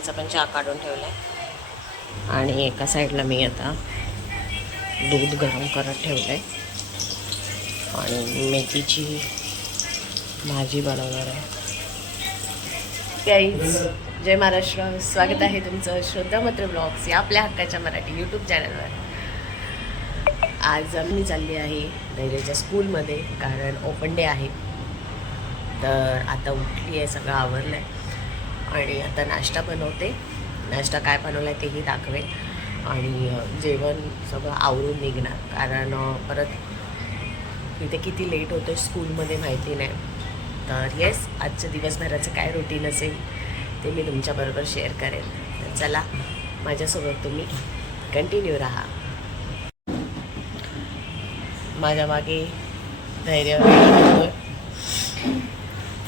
त्याचा पण चहा काढून ठेवला आहे आणि एका साईडला मी आता दूध गरम करत ठेवलं आहे आणि मेथीची भाजी बनवणार आहे. जय महाराष्ट्र. स्वागत आहे तुमचं श्रद्धा मात्र ब्लॉग्स या आपल्या हक्काच्या मराठी यूट्यूब चॅनलवर आज मी चालली आहे धैर्याच्या स्कूलमध्ये कारण ओपन डे आहे. तर आता उठली आहे सगळं आवरलं आहे आणि आता नाश्ता बनवते. नाश्ता काय बनवला आहे तेही दाखवेल आणि जेवण सगळं आवरून निघणार. कारण परत इथे किती लेट होतं स्कूलमध्ये माहिती नाही. तर येस आजच्या दिवसभराचं काय रुटीन असेल ते मी तुमच्याबरोबर शेअर करेन. तर चला माझ्यासोबत तुम्ही कंटिन्यू राहा. माझ्या मागे धैर्य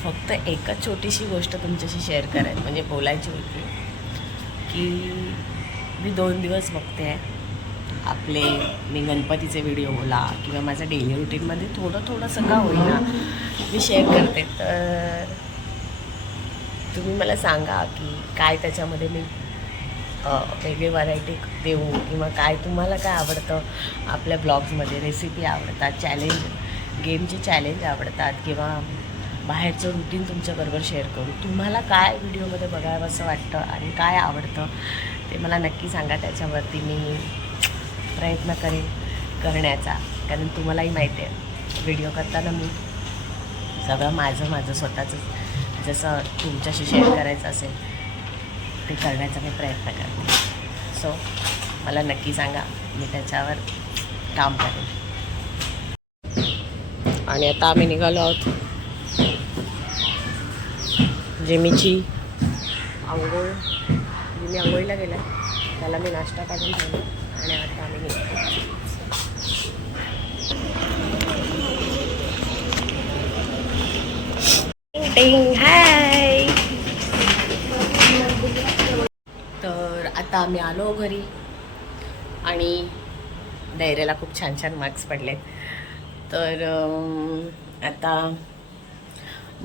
फक्त एकच छोटीशी गोष्ट तुमच्याशी शेअर करायची म्हणजे बोलायची होती की मी दोन दिवस बघते आहे आपले मी गणपतीचे व्हिडिओ बोला किंवा माझ्या डेली रुटीनमध्ये थोडं थोडंसं का होईना मी शेअर करते. तर तुम्ही मला सांगा की काय त्याच्यामध्ये मी वेगळी व्हरायटी देऊ किंवा काय तुम्हाला काय आवडतं? आपल्या ब्लॉग्समध्ये रेसिपी आवडतात चॅलेंज गेमचे चॅलेंज आवडतात किंवा बाहेरचं रुटीन तुमच्याबरोबर शेअर करू. तुम्हाला काय व्हिडिओमध्ये बघावं असं वाटतं आणि काय आवडतं ते मला नक्की सांगा. त्याच्यावरती मी प्रयत्न करेन करण्याचा. कारण तुम्हालाही माहिती आहे व्हिडिओ करताना मी सगळं माझं माझं स्वतःचं जसं तुमच्याशी शेअर करायचं असेल ते करण्याचा मी प्रयत्न करते. सो मला नक्की सांगा मी त्याच्यावर काम करेन. आणि आता आम्ही निघालो आहोत. जेमीची आंघोळ मी आंघोळीला गेला. त्याला मी नाश्ता काढून ठेवला आणि आता आम्ही निघतो टिंग हाय तर आता आम्ही आलो घरी. आणि धैर्याला खूप छान छान मार्क्स पडले तर आता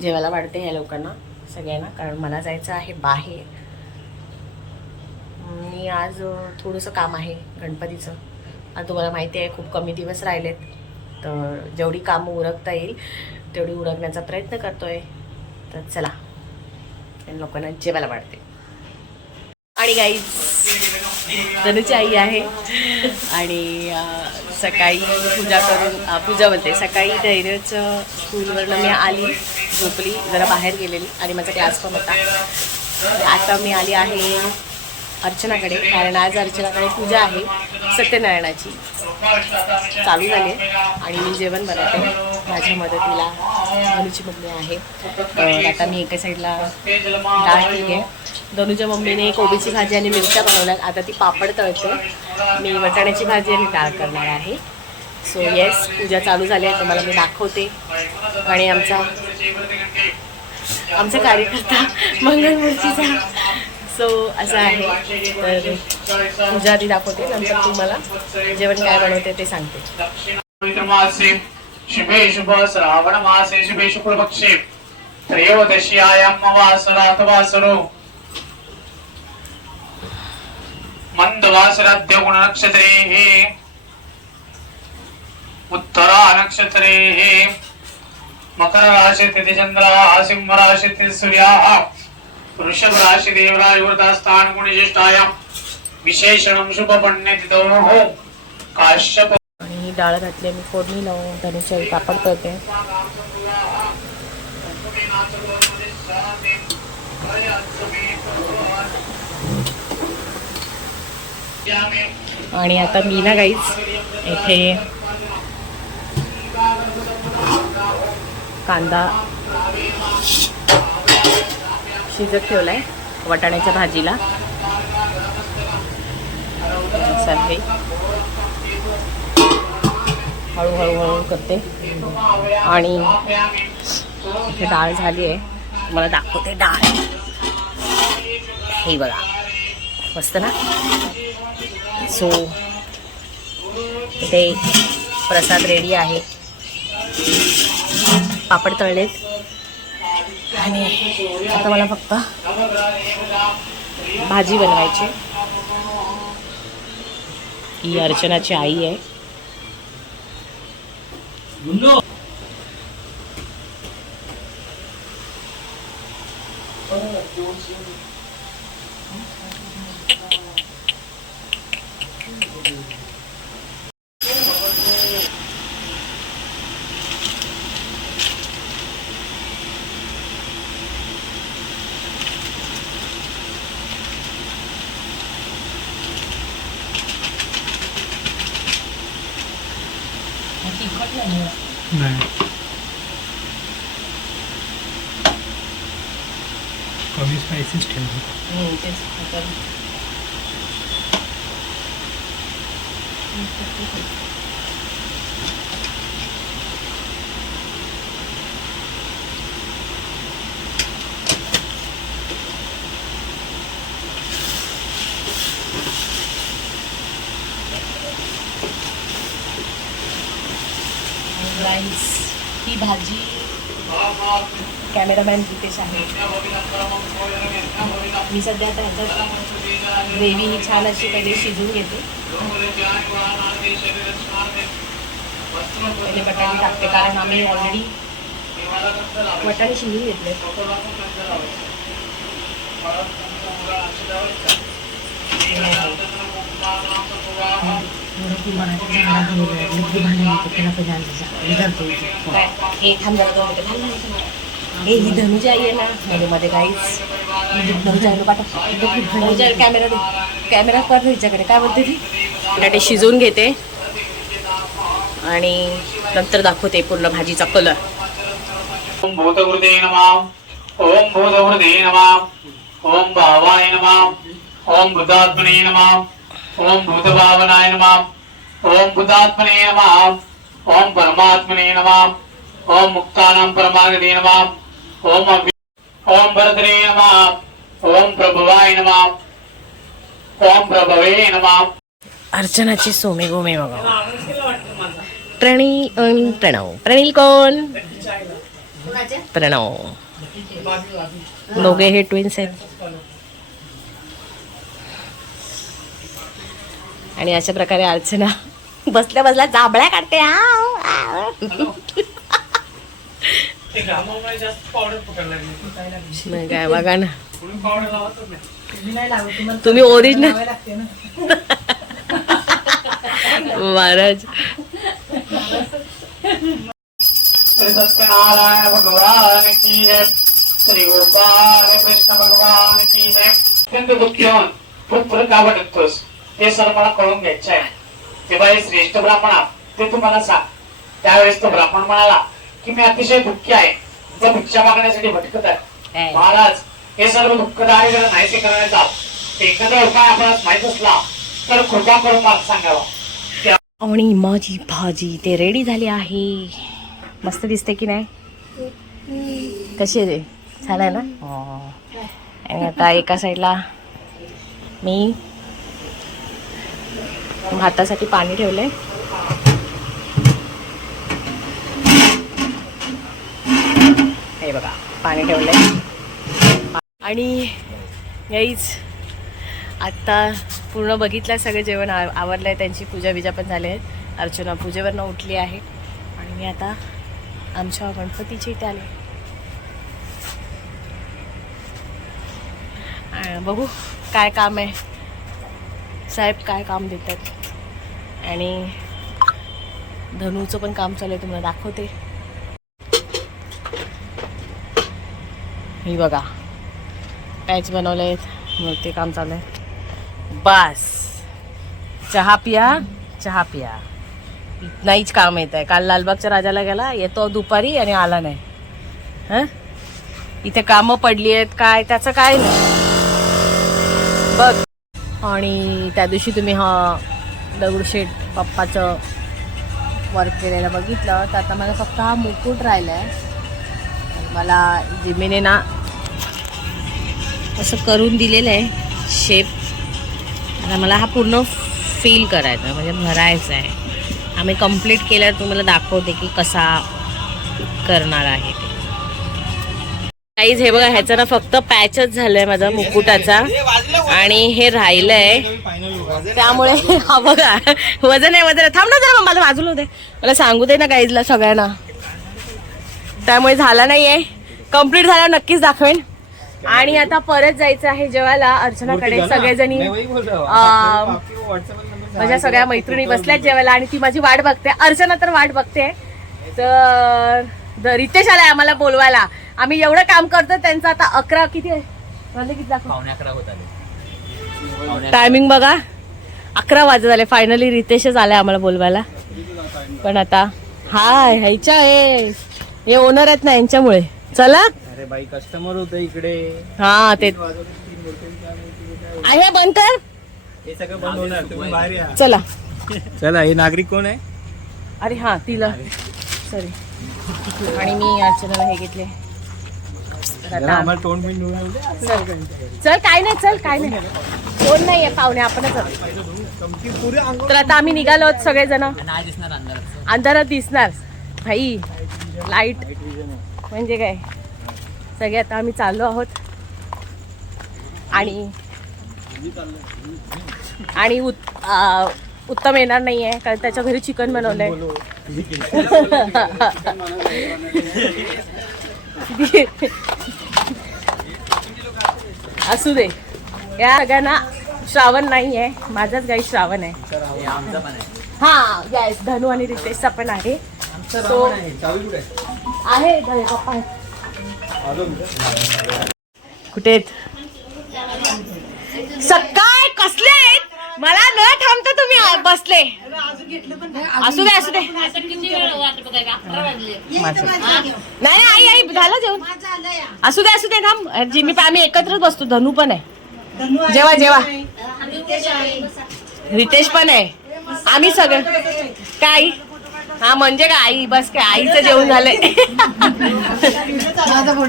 जेवायला वाढते ह्या लोकांना. सगळ्यांना कारण मला जायचं आहे बाहेर. मी आज थोडंसं काम आहे गणपतीचं. आणि तुम्हाला माहिती आहे खूप कमी दिवस राहिलेत. तर जेवढी कामं उरकता येईल तेवढी उरकण्याचा प्रयत्न करतो आहे तर चला. लोकांना जेवायला वाढते. आणि गाई धनुची आई आहे. आणि सकाळी पूजा करून पूजा म्हणते सकाळी धैर्यचं स्कूलवरनं मी आली झोपली जरा बाहेर गेलेली. आणि माझा क्लास पण होता. आता मी आली आहे अर्चनाकडे कारण आज अर्चनाकडे पूजा आहे सत्यनारायणाची. चालू झाली आणि मी जेवण बनवते. माझ्या मदतीला धनुची मम्मी आहे. आता मी एका साईडला डाळ केली आहे. धनुच्या मम्मीने कोबीची भाजी आणि मिरच्या बनवल्या आता ती पापड तळते. मी वटाण्याची भाजी आणि डाळ करणार आहे. सो येस पूजा चालू झाली आहे. तुम्हाला मी दाखवते. आणि आमचा आमचा कार्यकर्ता मंगळमूर्तीचा सो असं आहे. तर पूजा आधी दाखवते नंतर तुम्हाला जेवण काय बनवते ते सांगते. शुभे शुभ श्रावण मासे शुभे शुक्ल पक्षे त्रयोदश्यायाम वासरात वासरो मंदवासराध्य गुण नक्षत्रे हे उत्तरा नक्षत्रे हे मकर राशी तिथी चंद्रा सिंह राशी तिथी सूर्या वृषभ राशी देवराज वृतास्थान गुण ज्येष्ठायाम विशेषणं शुभ पुण्य हो काश्यप आणि ही डाळ घातली मी फोडणी लावून धनुच्या आई पापड आणि आता मी ना गाईच इथे कांदा शिजत ठेवलाय वाटाण्याच्या भाजीला. आहे. हळूहळू हळू करते. आणि इथे डाळ झाली आहे. तुम्हाला दाखवते डाळ. हे बघा. मस्त ना? सो ते प्रसाद रेडी आहे. पापड तळलेत. आणि आता मला फक्त भाजी बनवायची. ही अर्चनाची आई आहे तिखट नाही नाही कमी स्पायसीस ठेवतो तेच आता राईस ही भाजी कॅमेरामॅन रितेश आहे. मी सध्या त्याच्यात ग्रेव्ही ही छान अशी पहिले शिजवून घेते. पहिले बटाटे टाकते कारण आम्ही ऑलरेडी बटाटे शिजून घेतले. काय? हे थांब ए ही धनुजा आई आहे ना. मध्ये मध्ये काहीच धनुजा. धनुजा कॅमेरा दे कॅमेरा कर हिच्याकडे. काय बोलते ती? बटाटे शिजवून घेते. आणि नंतर दाखवते पूर्ण भाजीचा कलर ओम भूतकृते नमः ओम भूतकृते नमः ओम भावाय नमः ओम भूतात्मने नमः ओम भूतभावनाय नमः ओम भूतात्मने नमः ओम परमात्मने नमः ओम मुक्तानां परमागते नमः ओम अभि ओम भरतरे नमः ओम प्रभवाय नमः ओम प्रभवे नमः अर्चनाची सोमे गोमे बघा. प्रणी अन प्रणव. प्रणील कोण? प्रणव. दोघे हे ट्विन्स आहेत. आणि अशा प्रकारे अर्चना बसल्या बसल्या जांभळ्या काढते. आव, नाही काय बघा ना तुम्ही ओरिजिनल महाराज श्री सत्यनारायण भगवान की जय श्री गोपाल कृष्ण भगवान की जय अत्यंत दुःखी होऊन खूप फरक का भटकतोस ते सर मला कळून घ्यायचे आहे तेव्हा हे श्रेष्ठ ब्राह्मण आहात, ते तुम्हाला सांग. त्यावेळेस तो ब्राह्मण म्हणाला की मी अतिशय दुःखी आहे. जो भिक्षा मागण्यासाठी भटकत आहे. महाराज हे सर्व दुःख दारिद्र्य नाहीसे करण्याचा एखादा उपाय आपणास माहीत असला तर कृपा करून मला सांगावा. आणि माझी भाजी ते रेडी झाली आहे. मस्त दिसते की नाही? कशी आहे ते छान आहे ना? आणि आता एका साईडला मी भातासाठी पाणी ठेवलंय. हे बघा पाणी ठेवलंय. आणि याईच आत्ता पूर्ण बघितलं सगळं जेवण आव आवरलं आहे त्यांची पूजा बिजा पण झाली आहे अर्चना पूजेवरनं उठली आहे. आणि मी आता आमच्या गणपतीच्या इथे आले बघू काय काम आहे. साहेब काय काम देतात. आणि धनूचं पण काम चालू आहे तुम्हाला दाखवते. ही बघा. पॅच बनवले आहेत मूर्ती काम चालू आहे बस. चहा पिया चहा पिया. नाहीच काम येत आहे. काल लालबागच्या राजाला गेला येतो दुपारी आणि आला नाही. हं? इथे कामं पडली आहेत काय त्याचं काय नाही. बघ. आणि त्या दिवशी तुम्ही हा दगडूशेठ पप्पाचं वर्क केलेलं बघितलं. तर आता मला फक्त हा मुकुट राहिला आहे मला जिमीने ना असं करून दिलेलं आहे शेप आता मला हा पूर्ण फील करायचा आहे, म्हणजे भरायचा आहे. आम्ही कंप्लीट केल्यावर तुम्हाला दाखवते की कसा करणार आहे ते. काहीच हे बघा ह्याचा ना फक्त पॅचच झालंय माझा मुकुटाचा. आणि हे राहिलंय. त्यामुळे हा बघा वजन आहे वजन थांब ना जरा मला वाजलो दे. मला सांगू दे ना गाईजला सगळ्यांना. त्यामुळे झाला नाहीये. कंप्लीट झाला नक्कीच दाखवेन. आणि आता परत जायचं आहे जेवायला अर्चनाकडे. सगळेजणी माझ्या सगळ्या मैत्रिणी बसल्यात जेवायला आणि ती माझी वाट बघते. अर्चना तर वाट बघते. तर रितेश आलाय आम्हाला बोलवायला. आम्ही एवढं काम करतो त्यांचं आता अकरा किती आहे? टायमिंग बघा. अकरा वाजत आले. फायनली रितेशच आलाय आम्हाला बोलवायला. पण आता हाय ह्याच्या आहे. हे ओनर आहेत ना यांच्यामुळे. चला. अरे बाई कस्टमर होत इकडे. हा ते आहे बंद कर. हे सगळं बंद होणार तुम्ही बाहेर या. चला. चला हे नागरिक कोण आहे? अरे हा तिला. सॉरी आणि मी अर्चनाला हे घेतले. तोंड. चल. काय नाही चल काय नाही. कोण नाहीये पाहुणे आपणच. तर आता आम्ही निघालो आहोत सगळेजण. अंधारात दिसणार. भाई लाइट म्हणजे काय? सगळे आता आम्ही चाललो आहोत. आणि आणि उत्तम येणार नाहीये कारण त्याच्या घरी चिकन बनवलंय. असू दे. या सगळ्यांना श्रावण नाही आहे माझाच गाई श्रावण आहे. हा गॅस धनू आणि रितेशचा पण आहे. आहे? कुठे आहेत? सकाळ कसले आहेत? मला न थांबता तुम्ही बसले. असू दे असू दे. नाही आई आई झालं जेवण? असू दे असू दे थांब. जी मी आम्ही एकत्रच बसतो धनू पण आहे. जेवा जेवा. रितेश पण आहे. आम्ही सगळे. काय? हा म्हणजे काय आई? बस काय आईचं जेवण झालंय.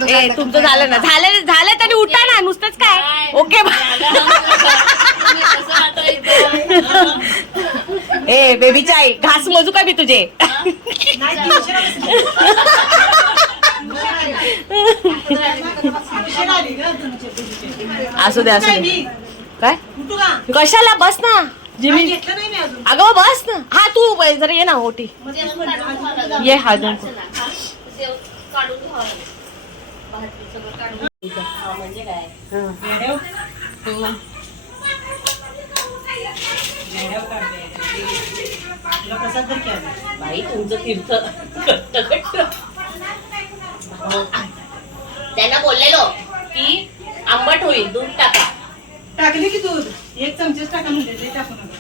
ए तुमचं झालं ना? झालं झालं तरी उठा ना नुसतंच काय? ओके ए बेबीची आई घास मोजू का मी तुझे? असू दे असू दे. काय? कशाला? बस ना. जिमी अगं बस ना. हा तू ब- जरा ये ना ओटी. ये हा दोन बाई तुमचं तीर्थ त्यांना बोललेलो की आंबट होईल दूध टाका. टाकले की दूध? एक चमचेच टाका म्हणजे ते टाकू नका.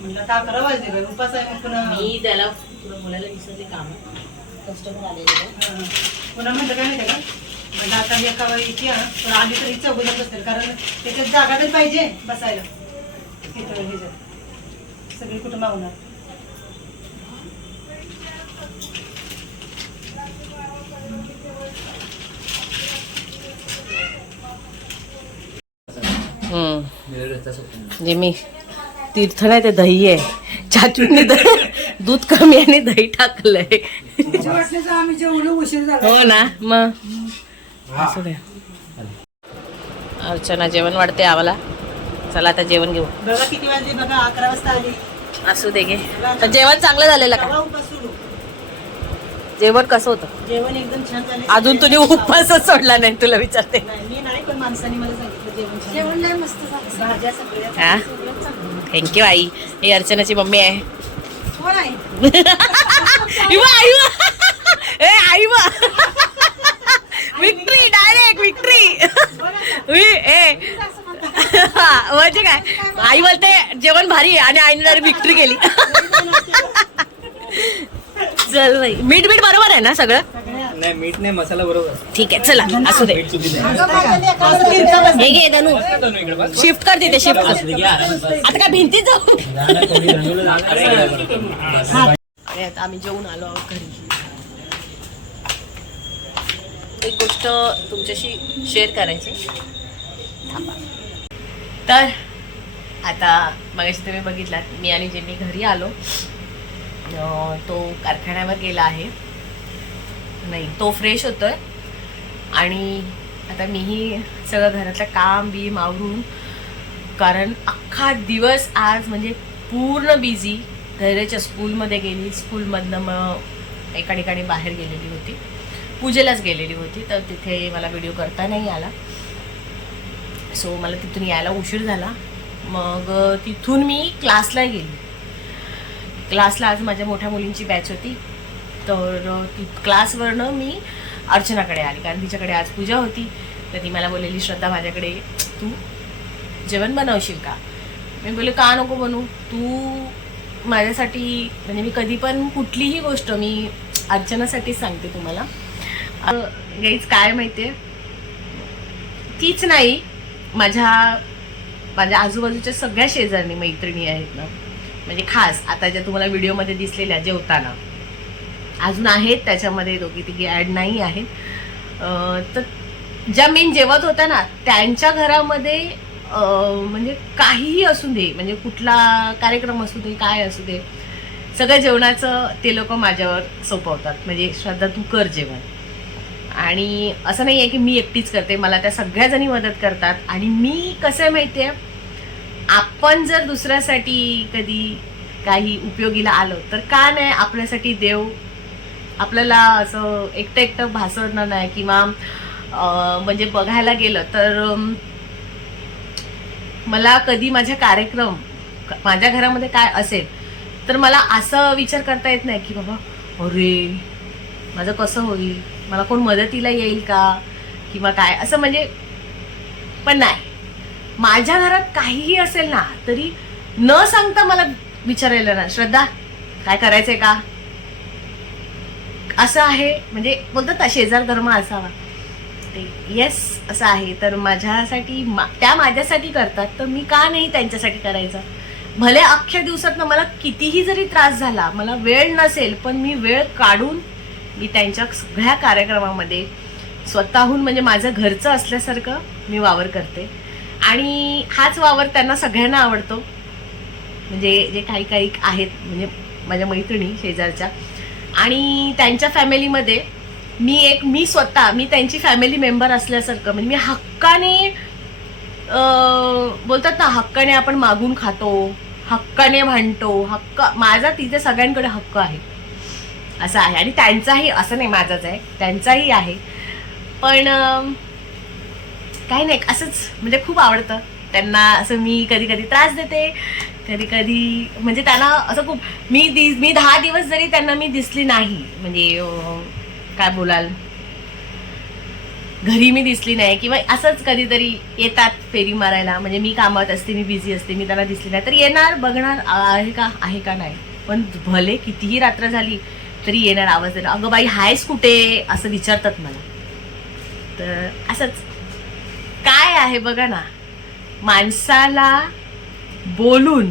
म्हणलं का अकरा वाजले बाई, उपास आहे मग पुन्हा. मी त्याला तुला बोलायला विसरले काम. कस्टमर आलेले हा. पुन्हा म्हणलं काय माहिती का? आता एका वेळी पण आली तरी बसतील कारण त्याच्यात जागा तरी पाहिजे बसायला. ह्याच्यात सगळी कुठं मावणार म्हणजे मी तीर्थ नाही ते दही आहे. चाचूने दूध कमी आणि दही टाकलंय. हो ना मग. असू दे अर्चना जेवण वाढते आम्हाला. चला आता जेवण घेऊ. बघा किती वाजले बघा अकरा वाजता आली. असू दे घे तर जेवण चांगलं झालेलं का? जेवण कसं होतं? जेवण एकदम छान झाले. अजून तुझी उपवासच सोडला नाही तुला विचारते. नाही मी नाही पण माणसाने मला सांगितलं. नाही हा? थँक्यू आई. ही अर्चनाची मम्मी आहे. आई. ए आई विक्ट्री डायरेक्ट विक्ट्री. ए. म्हणजे काय? आई बोलते जेवण भारी आणि आईने डायरेक्ट विक्ट्री केली. चल बाई. मीठ बीठ बरोबर आहे ना सगळं? नाही मीठ नाही मसाला बरोबर. ठीक आहे चला असू दे. मीठ हे घे धनू. तनु इकडे बस. शिफ्ट कर तिथे शिफ्ट कर. आता काय भिंतीत जाऊ? आणि आता आम्ही जेवून आलो आहोत घरी. एक गोष्ट तुमच्याशी शेअर करायची. थांबा. तर आता मगाशी तुम्ही बघितलात मी आणि जेनी घरी आलो. अं, तो कारखान्यावर गेला आहे. नाही तो फ्रेश होतोय. आणि आता मीही सगळं घरातलं काम बी मावरून कारण अख्खा दिवस आज म्हणजे पूर्ण बिझी धैर्याच्या स्कूलमध्ये गेली स्कूलमधनं मग एका ठिकाणी बाहेर गेलेली होती. पूजेलाच गेलेली होती तर तिथे मला व्हिडिओ करता नाही आला. सो मला तिथून यायला उशीर झाला. मग तिथून मी क्लासला गेली. क्लासला आज माझ्या मोठ्या मुलींची बॅच होती. तर ती क्लासवरनं मी अर्चनाकडे आली. कारण तिच्याकडे आज पूजा होती. तर ती मला बोललेली श्रद्धा माझ्याकडे तू जेवण बनवशील का? मी बोलले का नको बनवू? तू माझ्यासाठी म्हणजे मी कधी पण कुठलीही गोष्ट मी अर्चनासाठीच सांगते तुम्हाला. गाईच काय माहिती आहे तीच नाही माझ्या माझ्या आजूबाजूच्या सगळ्या शेजारणी मैत्रिणी आहेत ना. म्हणजे खास आता ज्या तुम्हाला व्हिडिओमध्ये दिसलेल्या जेवताना. अजून आहेत त्याच्यामध्ये दोघी तिघी ॲड नाही आहेत. तर ज्या मेन जेवत होत्या ना त्यांच्या घरामध्ये म्हणजे काहीही असू दे म्हणजे कुठला कार्यक्रम असू दे काय असू दे सगळं जेवणाचं ते लोक माझ्यावर सोपवतात. म्हणजे श्रद्धा तू कर जेवण. आणि असं नाही आहे की मी एकटीच करते मला त्या सगळ्याजणी मदत करतात. आणि मी कसं आहे माहिती आहे आपण जर दुसऱ्यासाठी कधी काही उपयोगीला आलो तर का नाही आपल्यासाठी देव आपल्याला असं एकटं एकटं भासवणं नाही किंवा म्हणजे बघायला गेलं तर मला कधी माझे कार्यक्रम माझ्या घरामध्ये काय असेल तर मला असं विचार करता येत नाही की बाबा अरे माझं कसं होईल? मला कोण मदतीला येईल का? किंवा काय? असं म्हणजे पण नाही. माझ्या घरात काहीही असेल ना तरी न सांगता मला विचारायला ना श्रद्धा काय करायचंय का? असं आहे म्हणजे बोलतात ना शेजार धर्म असावा. ते येस असं आहे. तर माझ्यासाठी मा- त्या माझ्यासाठी करतात तर मी का नाही त्यांच्यासाठी करायचं? भले अख्ख्या दिवसातनं मला कितीही जरी त्रास झाला मला वेळ नसेल पण मी वेळ काढून मी त्यांच्या सगळ्या कार्यक्रमामध्ये स्वतःहून म्हणजे माझं घरचं असल्यासारखं मी वावर करते. आणि हाच वावर त्यांना सगळ्यांना आवडतो. म्हणजे जे काही काही आहेत म्हणजे माझ्या मैत्रिणी शेजारच्या आणि त्यांच्या फॅमिलीमध्ये मी एक मी स्वतः मी त्यांची फॅमिली मेंबर असल्यासारखं म्हणजे मी हक्काने बोलतात ना हक्काने आपण मागून खातो हक्काने भांडतो हक्क माझा तिथे सगळ्यांकडे हक्क आहे. असं आहे. आणि त्यांचाही असं नाही माझाच आहे त्यांचाही आहे. पण काही नाही असंच म्हणजे खूप आवडतं. त्यांना असं मी कधी कधी त्रास देते. कधी कधी म्हणजे त्यांना असं खूप मी दि मी दहा दिवस जरी त्यांना मी दिसली नाही म्हणजे काय बोलाल? घरी मी दिसली नाही किंवा असंच कधीतरी येतात फेरी मारायला म्हणजे मी कामात असते मी बिझी असते मी त्यांना दिसली नाही तर येणार बघणार आहे का आहे का नाही. पण भले कितीही रात्र झाली तरी येणार आवाज देणार. अगं बाई हायस कुठे? असं विचारतात मला. तर असंच. काय आहे बघा ना माणसाला बोलून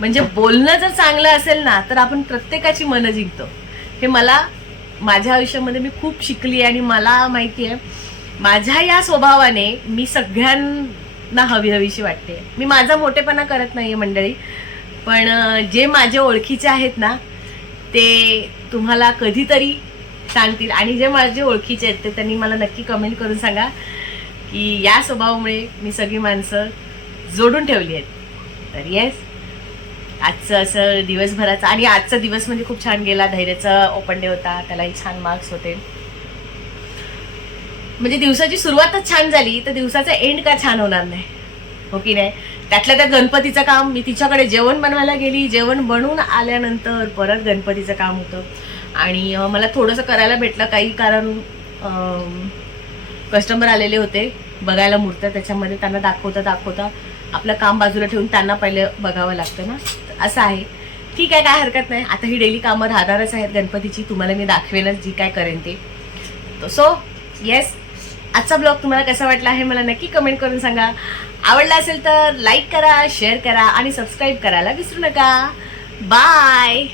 म्हणजे बोलणं जर चांगलं असेल ना तर आपण प्रत्येकाची मनं जिंकतो. हे मला माझ्या आयुष्यामध्ये मी खूप शिकली आणि मला माहिती आहे माझ्या या स्वभावाने मी सगळ्यांना हवी हवीशी वाटते. मी माझा मोठेपणा करत नाही आहे मंडळी पण जे माझे ओळखीचे आहेत ना ते तुम्हाला कधीतरी सांगतील. आणि जे माझे ओळखीचे आहेत ते त्यांनी मला नक्की कमेंट करून सांगा की या स्वभावामुळे मी सगळी माणसं जोडून ठेवली आहेत. तर येस आजचं असं दिवसभराचं आणि आजचा दिवस म्हणजे खूप छान गेला. धैर्याचा ओपन डे होता. त्यालाही छान मार्क्स होते. म्हणजे दिवसाची सुरुवातच छान झाली. तर दिवसाचा एंड का छान होणार नाही? हो की नाही? त्यातल्या त्या गणपतीचं काम. मी तिच्याकडे जेवण बनवायला गेली. जेवण बनवून आल्यानंतर परत गणपतीचं काम होतं. आणि मला थोडंसं करायला भेटलं. काही कारण कस्टमर आलेले होते. बघायला मूर्त्या त्याच्यामध्ये त्यांना दाखवता दाखवता आपलं काम बाजूला ठेवून त्यांना पहिले बघावं लागतं ना? असं आहे. ठीक आहे काय हरकत नाही. आता ही डेली कामं राहणारच आहेत गणपतीची. तुम्हाला मी दाखवेनच जी काय करेन ते. सो येस आजचा ब्लॉग तुम्हाला कसा वाटला आहे मला नक्की कमेंट करून सांगा. आवडला असेल तर लाईक करा शेअर करा आणि सबस्क्राईब करायला विसरू नका. बाय